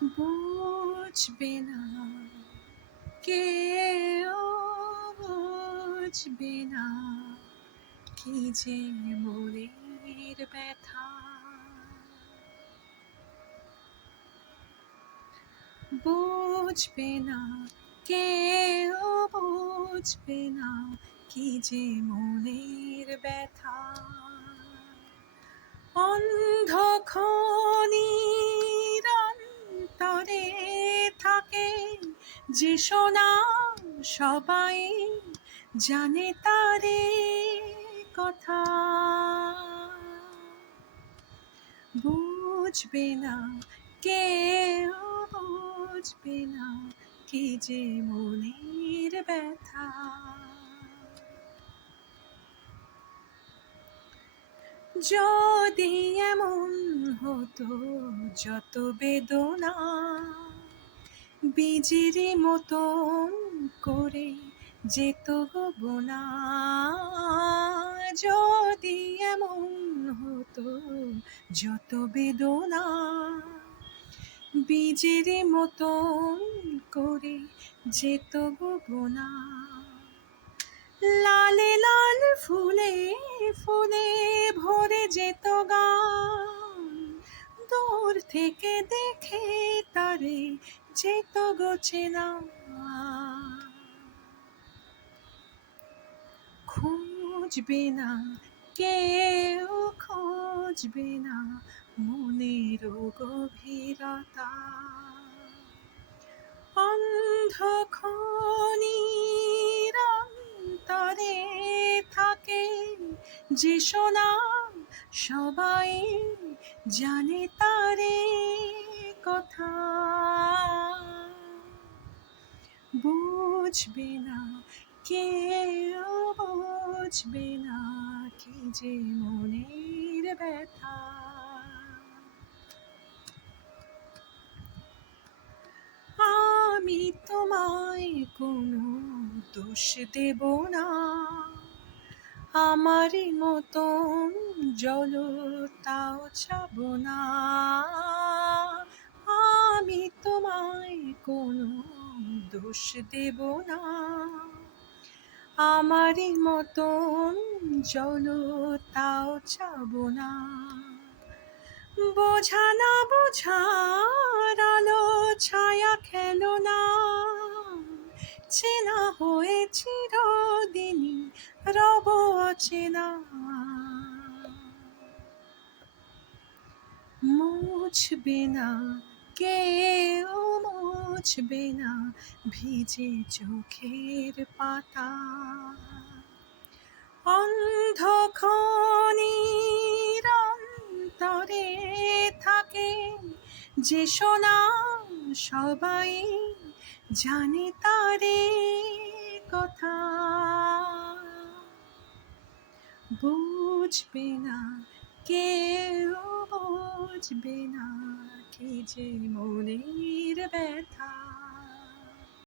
বুঝবে না কেউ, বুঝবে না কি যে মনের ব্যথা। বুঝবে না কেউ, বুঝবে না কি যে মনের ব্যথা। অন্ধক্ষণির অন্তরে থাকে যে সোনা, সবাই জানে তারে কথা। বুঝবে না কেউ, বুঝবে না কি যে মনের ব্যথা। যদি এমন হতো যত বেদনা বীজের মতন করে যেত গোনা। যদি এমন হতো যত বেদনা বীজের মতন করে যেত গোনা। লালে লাল ফুলে ফুলে ভরে যেত গান, দূর থেকে দেখে তারে যেত গোছেনা। খুঁজবে না কেউ, খুঁজবে না মনের গভীরতা। অন্ধক্ষণির অন্তরে থাকে যে সোনা, সবাই জানে তারে কথা। বুঝবে না কেউ, বুঝবে না কি যে মনের ব্যথা। আমি তোমায় কোনো দোষ দেব না, আমারই মতন জলতাও চাব না। আমি তোমায় কোনো দোষ দেব না, আমারই মতন জলতাও চাব না। বোঝা না বোঝার আলো ছায়া খেলো না, চেনা হয়ে চিরদিনই রব অচেনা। মুছবে না কেউ, মুছবে না ভিজে চোখের পাতা। অন্ধক্ষণির অন্তরে থাকে যে সোনা, সবাই জানে তারে কথা। বুঝবে না কেউ, বুঝবে না কি যে মনের ব্যথা।